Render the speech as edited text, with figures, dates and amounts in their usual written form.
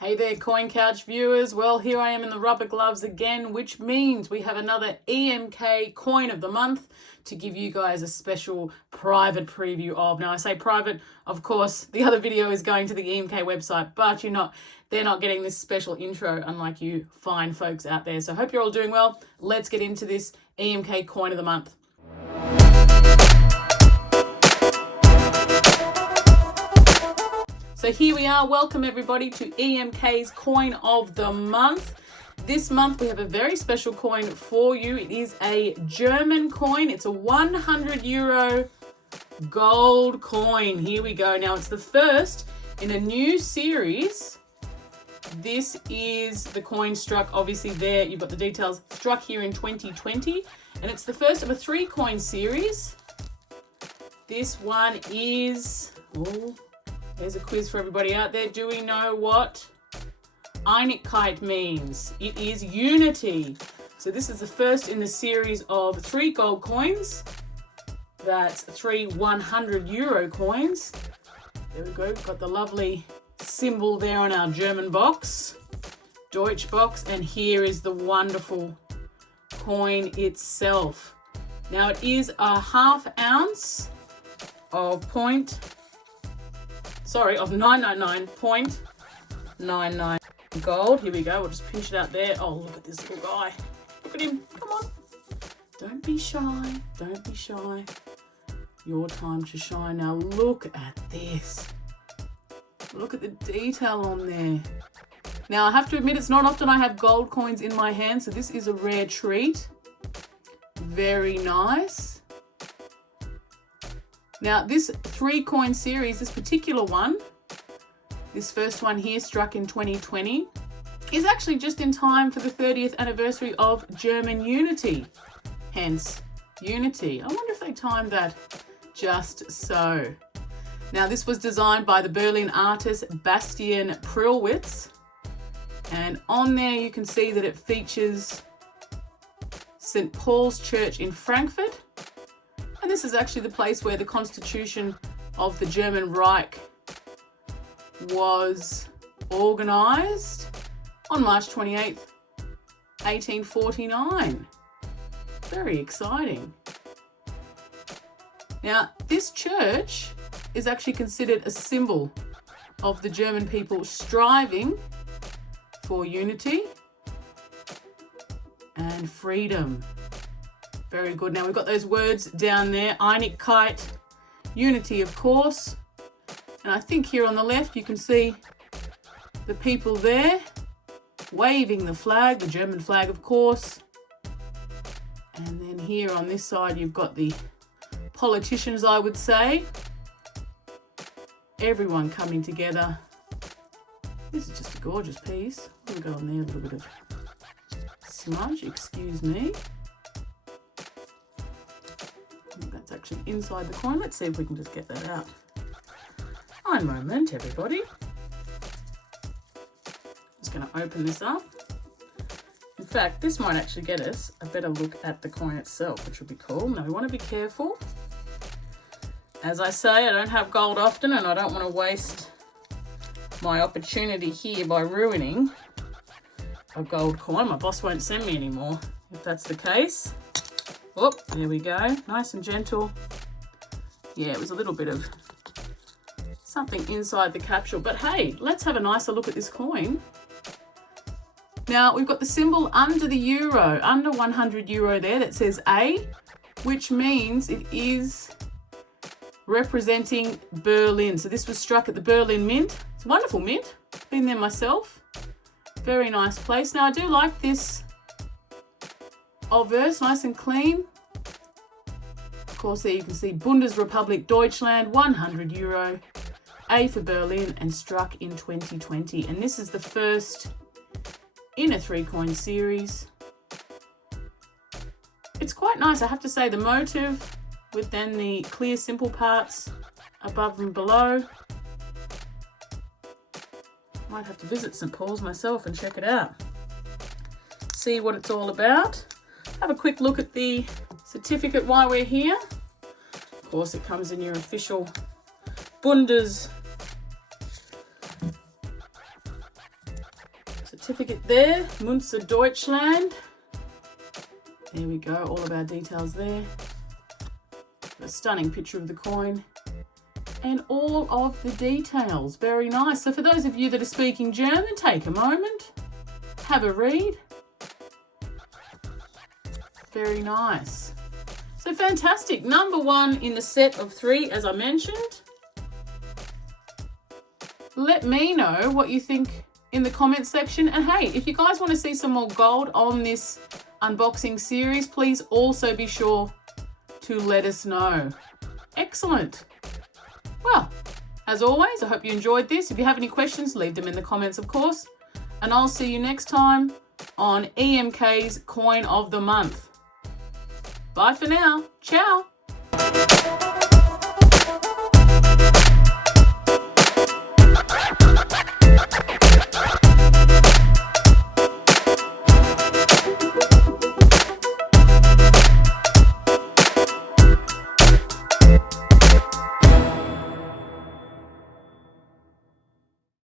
Hey there, Coin Couch viewers. Well, here I am in the rubber gloves again, which means we have another EMK coin of the month to give you guys a special private preview of. Now, I say private, of course, the other video is going to the EMK website, but they're not getting this special intro, unlike you fine folks out there. So I hope you're all doing well. Let's get into this EMK coin of the month. So here we are. Welcome everybody to EMK's coin of the month. This month we have a very special coin for you. It is a German coin. It's a 100 euro gold coin. Here we go. Now it's the first in a new series. This is the coin struck, obviously there, you've got the details, struck here in 2020. And it's the first of a 3-coin series. This one is... there's a quiz for everybody out there. Do we know what Einigkeit means? It is unity. So this is the first in the series of 3 gold coins. That's 3 100 euro coins. There we go. We've got the lovely symbol there on our German box, Deutsch box, and here is the wonderful coin itself. Now it is a ½ ounce of 999.99 gold. Here we go. We'll just pinch it out there. Oh, look at this little guy. Look at him. Come on. Don't be shy. Don't be shy. Your time to shine. Now look at this. Look at the detail on there. Now I have to admit, it's not often I have gold coins in my hand, so this is a rare treat. Very nice. Now this 3-coin series, this particular one, this first one here struck in 2020, is actually just in time for the 30th anniversary of German unity. Hence, unity. I wonder if they timed that just so. Now this was designed by the Berlin artist Bastian Prillwitz. And on there you can see that it features St. Paul's Church in Frankfurt. And this is actually the place where the constitution of the German Reich was organised on March 28th, 1849. Very exciting. Now, this church is actually considered a symbol of the German people striving for unity and freedom. Very good. Now we've got those words down there. Einigkeit, unity, of course. And I think here on the left you can see the people there waving the flag, the German flag, of course. And then here on this side you've got the politicians, I would say. Everyone coming together. This is just a gorgeous piece. I'm going to go on there, a little bit of smudge, excuse me. That's actually inside the coin. Let's see if we can just get that out. One moment, everybody. Just going to open this up. In fact, this might actually get us a better look at the coin itself, which would be cool. Now we want to be careful. As I say, I don't have gold often and I don't want to waste my opportunity here by ruining a gold coin. My boss won't send me anymore if that's the case. Oh, there we go. Nice and gentle. Yeah, it was a little bit of something inside the capsule. But hey, let's have a nicer look at this coin. Now, we've got the symbol under the euro, under 100 euro there, that says A, which means it is representing Berlin. So this was struck at the Berlin Mint. It's a wonderful mint. Been there myself. Very nice place. Now, I do like this obverse, nice and clean. Of course, there you can see Bundesrepublik Deutschland, 100 euro, A for Berlin, and struck in 2020. And this is the first in a 3-coin series. It's quite nice, I have to say. The motive with then the clear simple parts above and below. Might have to visit St. Paul's myself and check it out. See what it's all about. Have a quick look at the certificate while we're here. Of course, it comes in your official certificate there, Münze Deutschland. There we go, all of our details there. A stunning picture of the coin and all of the details. Very nice. So for those of you that are speaking German, take a moment, have a read. Very nice. So fantastic. Number one in the set of 3, as I mentioned. Let me know what you think in the comments section. And hey, if you guys want to see some more gold on this unboxing series, please also be sure to let us know. Excellent. Well, as always, I hope you enjoyed this. If you have any questions, leave them in the comments, of course. And I'll see you next time on EMK's Coin of the Month. Bye for now. Ciao.